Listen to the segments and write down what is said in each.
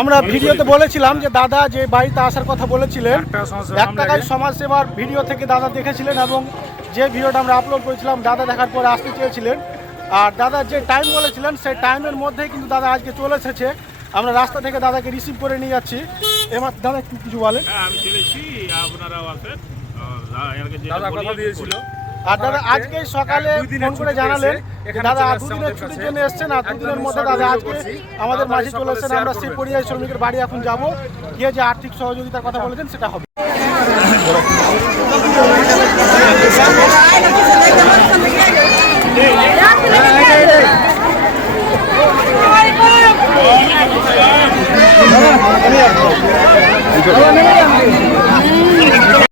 আমরা ভিডিওতে বলেছিলাম যে দাদা যে বাড়িতে আসার কথা বলেছিলেন 1 টাকায় সমাজ সেবার ভিডিও থেকে দাদা দেখেছিলেন এবং যে ভিডিওটা আমরা আপলোড করেছিলাম দাদা দেখার পরে আসতে চেয়েছিলেন। আর দাদা যে টাইম বলেছিলেন সেই টাইমের মধ্যেই কিন্তু দাদা আজকে চলে এসেছে। আমরা রাস্তা থেকে দাদাকে রিসিভ করে নিয়ে যাচ্ছি। এবার দাদা কিছু বলেন। আমি চলেছি, আপনারাও আছেন। দাদা কথা দিয়েছিল। আর দাদা আজকে সকালে ফোন করে জানালেন দাদা 2 দিনের ছুটির জন্য এসেছেন আর 2 দিনের মধ্যে দাদা আজকে আমাদের মাঝে চলে এসেছেন। আমরা সেই পরিযায়ী শ্রমিকের বাড়ি এখন যাব, গিয়ে যে আর্থিক সহযোগিতার কথা বলেছেন সেটা হবে।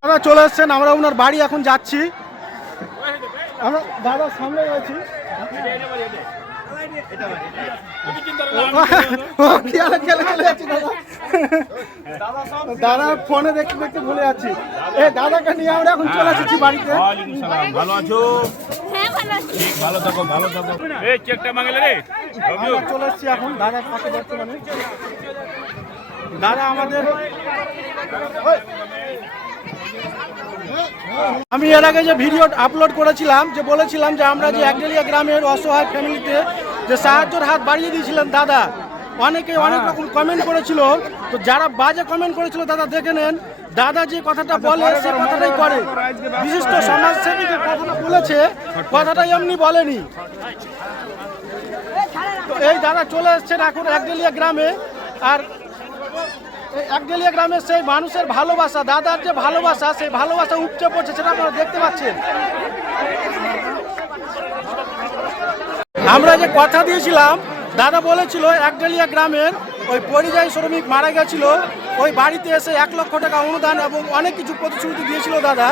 দাদা চলে এসেছেন, আমরা ওনার বাড়ি এখন যাচ্ছি। আমরা দাদার সামনে রয়েছি। দাদা ফোনে দেখতে দেখতে ভুলে যাচ্ছি। দাদাকে নিয়ে আমরা এখন চলে এসেছি বাড়িতে। ভালো আছো? ভালো থাকো, ভালো থাকো। চেকটা মাঙ্গলে রে। চলে এসেছি এখন দাদার পাশে বর্তমানে। দাদা আমাদের আমি এর আগে যে ভিডিও আপলোড করেছিলাম যে বলেছিলাম যে আমরা যে একডেলিয়া গ্রামের অসহায় ফ্যামিলিতে যে সাহায্যের হাত বাড়িয়ে দিয়েছিলেন দাদা, অনেকে অনেক রকম কমেন্ট করেছিল। তো যারা বাজে কমেন্ট করেছিল দাদা দেখে নেন, দাদা যে কথাটা বলে সে কথাটাই করে। বিশিষ্ট সমাজসেবী যে কথাটা বলেছে কথাটা এমনি বলেনি। তো এই দাদা চলে এসছেন এখন একডেলিয়া গ্রামে। আর একডেলিয়া গ্রামের সেই মানুষের ভালোবাসা, দাদার যে ভালোবাসা, সেই ভালোবাসা উপচে পড়ছে, সেটা আপনারা দেখতে পাচ্ছেন। আমরা যে কথা দিয়েছিলাম দাদা বলেছিল একডেলিয়া গ্রামের ওই পরিযায়ী শ্রমিক মারা গেছিল, ওই বাড়িতে এসে 1 লক্ষ টাকা অনুদান এবং অনেক কিছু প্রতিশ্রুতি দিয়েছিল দাদা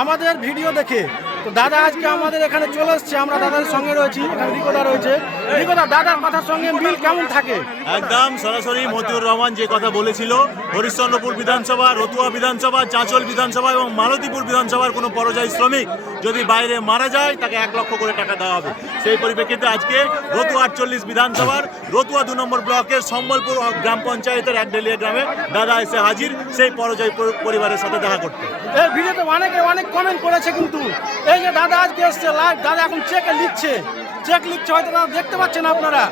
আমাদের ভিডিও দেখে। তো দাদা আজকে আমাদের এখানে চলে এসছে, আমরা দাদার সঙ্গে রয়েছি। এখানে রিকোদা রয়েছে। রিকোদা, দাদার কথার সঙ্গে মিল কেমন থাকে? একদম সরাসরি মতিউর রহমান যে কথা বলেছিল, হরিশ্চন্দ্রপুর বিধানসভা, রতুয়া বিধানসভা, চাঁচল বিধানসভা এবং মালতীপুর বিধানসভার কোনো পরিযায়ী শ্রমিক যদি বাইরে মারা যায় তাকে 1 লক্ষ করে টাকা দেওয়া হবে। সেই পরিপ্রেক্ষিতে আজকে রতুয়া 48 বিধানসভার রতুয়া 2 নম্বর ব্লকের সম্বলপুর গ্রাম পঞ্চায়েতের একডেলিয়া গ্রামে দাদা এসে হাজির সেই পরিযায়ী পরিবারের সাথে দেখা করতে। এই ভিডিওতে অনেক কমেন্ট করেছে, কিন্তু এই যে দাদা আজকে এসছে লাইভ, দাদা এখন চেক লিখছে হয়তো দাদা দেখতে পাচ্ছেন আপনারা।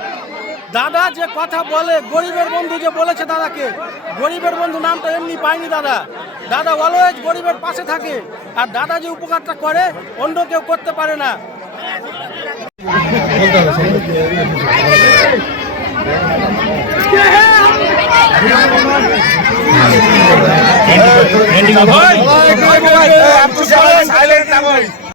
দাদা যে কথা বলে, গরিবের বন্ধু যে বলেছে দাদাকে, গরিবের বন্ধু নামটা এমনি পায়নি দাদা। দাদা অলওয়েজ গরিবের পাশে থাকে। আর দাদা যে উপকারটা করে অন্য কেউ করতে পারে না। সাইলেন্ট